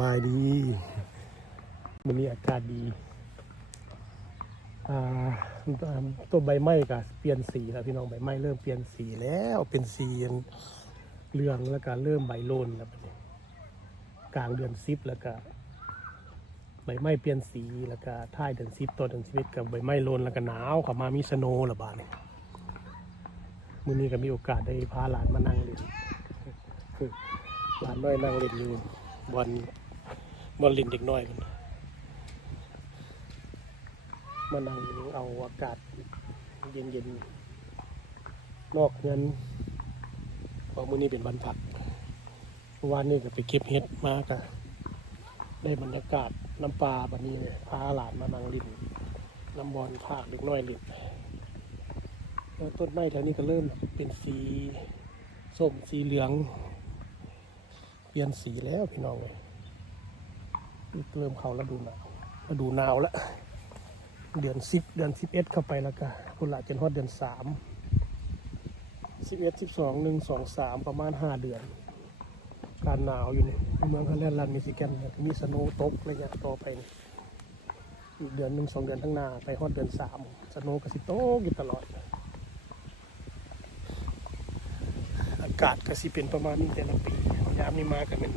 บายดีวันนี้อากาศดีตัวใบไม้ก็เปลี่ยนสีแล้วพี่น้องใบไม้เริ่มเปลี่ยนสีแล้วเป็นสีเหลืองแล้วก็เริ่มใบโลนแล้วกลางเดือน10แล้วก็ใบไม้เปลี่ยนสีแล้วก็ท้ายเดือน10ต้นเดือน11กับใบไม้โลนแล้วก็หนาวเข้ามามีสโนว์ละบาดนี้มื้อนี้ก็มีโอกาสได้พาหลานมานั่งเล่นหลานน้อยนั่งเล่นอยู่บอลลินเด็กน้อยมันมานั่งเอาอากาศเย็นๆนอกเงินเพราะมื้อนี้เป็นวันพักเมื่อวานนี้ก็ไปเก็บเห็ดมาก็ได้บรรยากาศน้ำปลาแบบนี้เนี่ยพาหลานมานั่งลินน้ำบอลภาคเด็กน้อยลินแล้วต้นไม้แถวนี้ก็เริ่มเป็นสีส้มสีเหลืองเปลี่ยนสีแล้วพี่น้องเลยเริ่มเข้าฤดูหนาวแล้วเดือน10เดือน11เข้าไปแล้วก็คุณละจนฮอดเดือน3 11 12 1 2 3ประมาณ5เดือนการหนาวอยู่ในเมืองฮอลแลนด์มิชิแกนมีสโนว์ตกระยะต่อไปอีกเดือน1 2เดือนข้างหน้าไปฮอดเดือน3สโนว์ก็สิตกอยู่ตลอดอากาศก็สิเป็นประมาณนี้แต่ละปียามนี้มาก็เป็น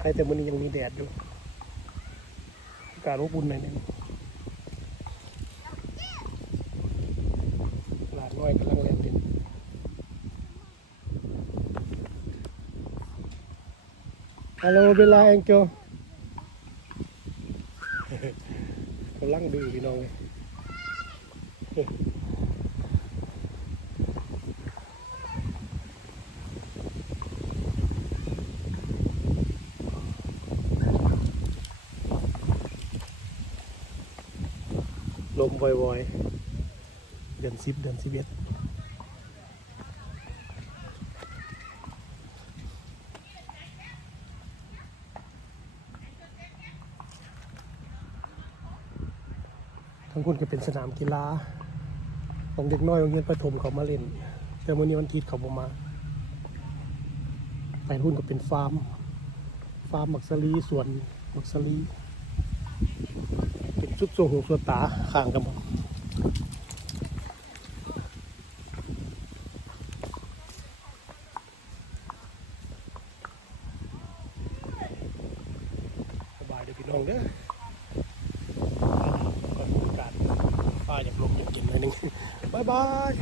ใครแต่มื้อนี้ยังมีแดดอยู่อากาศอบอุ่นหน่อยนึงหลานน้อยกำลังเล่นดินฮัลโหลเบลล่าแองเจลกำลังดื้อพี่น้องเลยลมวอยๆเดือน10เดือน11ทั้งคนก็เป็นสนามกีฬาของเด็กน้อยโรงเรียนประถมเขามาเล่นแต่วันนี้วันอาทิตย์เขาบ่มาไปหุ้นก็เป็นฟาร์มมักสลีสวนมักสลีเป็นชุดทรงหูส่วนตาข้างกันหมดสบายเด้อพี่น้องเด้อก็มีการฟ้าอยากลมเย็นๆหน่อยนึงบ๊ายบาย